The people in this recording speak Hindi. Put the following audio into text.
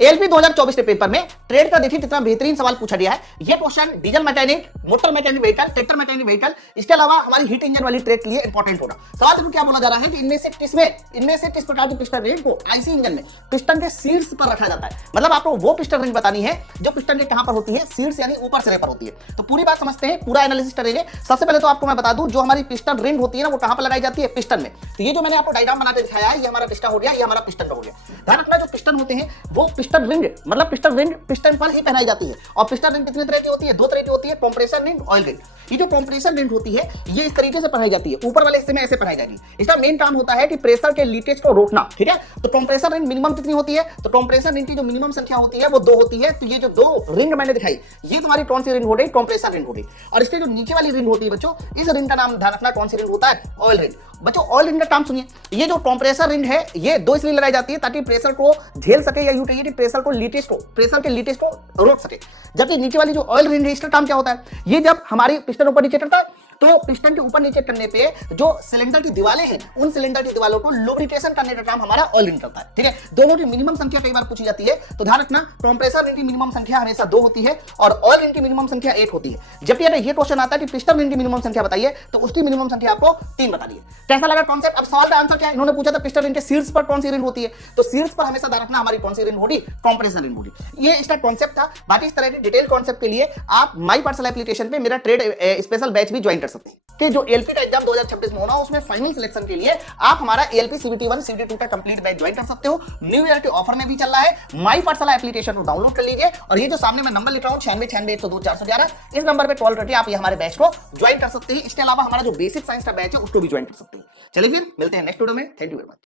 एएलपी 2024 के पेपर में ट्रेड का देखिए कितना बेहतरीन सवाल पूछा गया है। ये question diesel mechanic, motor mechanic vehicle, tractor mechanic vehicle, इसके अलावा हमारी हीट इंजन वाली ट्रेड के लिए इंपॉर्टेंट होगा। सवाल देखो क्या बोला जा रहा है कि इनमें से किस प्रकार के पिस्टन रिंग को आईसी इंजन में पिस्टन के शीर्ष पर रखा जाता है। मतलब आपको वो पिस्टन रिंग बतानी है जो पिस्टन रिंग कहां पर होती है, शीर्ष यानी ऊपर सिरे पर होती है। तो पूरी बात समझते हैं, पूरा एनालिसिस करेंगे। सबसे पहले तो आपको मैं बता दूं जो हमारी पिस्टन रिंग होती है ना वो कहां पर लगाई जाती है, पिस्टन में। तो ये जो मैंने आपको डायग्राम बना के दिखाया है, ये हमारा पिस्टन हो गया, ये हमारा पिस्टन हो गया। ध्यान रखना जो पिस्टन होते हैं वो पिस्टन रिंग मतलब पिस्टन रिंग पिस्टन पर ही पहनाई जाती है। और पिस्टन रिंग कितने तरह की होती है, दो तरह की होती है, कंप्रेसर रिंग, ऑयल रिंग। ये जो कंप्रेसर रिंग होती है ये इस तरीके से पहनाई जाती है, ऊपर वाले हिस्से में ऐसे पहनाई जाएगी। इसका मेन काम होता है कि प्रेशर के लीकेज को रोकना, ठीक है। तो कंप्रेसर रिंग मिनिमम कितनी होती है, तो कंप्रेसर रिंग की जो मिनिमम संख्या होती है वो 2 होती है। तो ये जो 2 रिंग मैंने दिखाई ये तुम्हारी कौन सी रिंग हो गई, कंप्रेसर रिंग हो गई। और इसके जो नीचे वाली रिंग होती है बच्चों, इस रिंग का नाम ध्यान रखना कौन सी रिंग होता है, ऑयल रिंग। बच्चों ऑयल रिंग का काम सुनिए, ये जो कंप्रेसर रिंग है ये 2 इसलिए लगाई जाती है ताकि प्रेशर को झेल सके, या यूं कहिए कि प्रेशर के लीकेज को रोक सके। जबकि नीचे वाली जो ऑयल रिंग है इसका काम क्या होता है, ये जब हमारी पिस्टन ऊपर नीचे करता है तो पिस्टन के ऊपर नीचे करने पे जो सिलेंडर की दीवारें हैं उन सिलेंडर की दीवारों को लुब्रिकेशन करने का काम हमारा ऑयल रिंग करता है, ठीक है। दोनों की मिनिमम संख्या कई बार पूछी जाती है, तो ध्यान रखना कंप्रेसर रिंग की मिनिमम संख्या हमेशा 2 होती है और ऑयल रिंग की मिनिमम संख्या 1 होती है। जबकि अगर ये क्वेश्चन आता है कि पिस्टन रिंग की मिनिमम संख्या बताइए तो उसकी मिनिमम संख्या आपको 3 बता दी है। कैसा लगा कॉन्सेप्ट? अब सवाल का आंसर क्या है, इन्होंने पूछा था पिस्टन रिंग के शीर्ष पर कौन सी रिंग होती है, तो शीर्ष पर हमेशा ध्यान रखना हमारी कौन सी रिंग होगी, कंप्रेसर रिंग होगी। ये इसका कॉन्सेप्ट था। बाकी इस तरह के डिटेल कॉन्सेप्ट के लिए आप माई पार्सल एप्लीकेशन पे मेरा ट्रेड स्पेशल बैच भी ज्वाइन कर सकते हैं कि जो एलपी का एग्जाम 2026 में होना उसमें फाइनल सिलेक्शन के लिए आप हमारा एलपी सीबीटी 1 सीबीटी 2 का कंप्लीट बैच ज्वाइन कर सकते हो। न्यू ईयर के ऑफर में भी चल रहा है। माई पाठशाला एप्लीकेशन को डाउनलोड कर लीजिए और ये जो सामने मैं नंबर लिख रहा हूं 9696102411 इस नंबर पे कॉल करके आप ये हमारे बैच को ज्वाइन कर सकते हैं। इसके अलावा हमारा जो बेसिक साइंस का बैच है उसको भी ज्वाइन कर सकते हैं। चलिए फिर मिलते हैं नेक्स्ट वीडियो में। Thank you very much.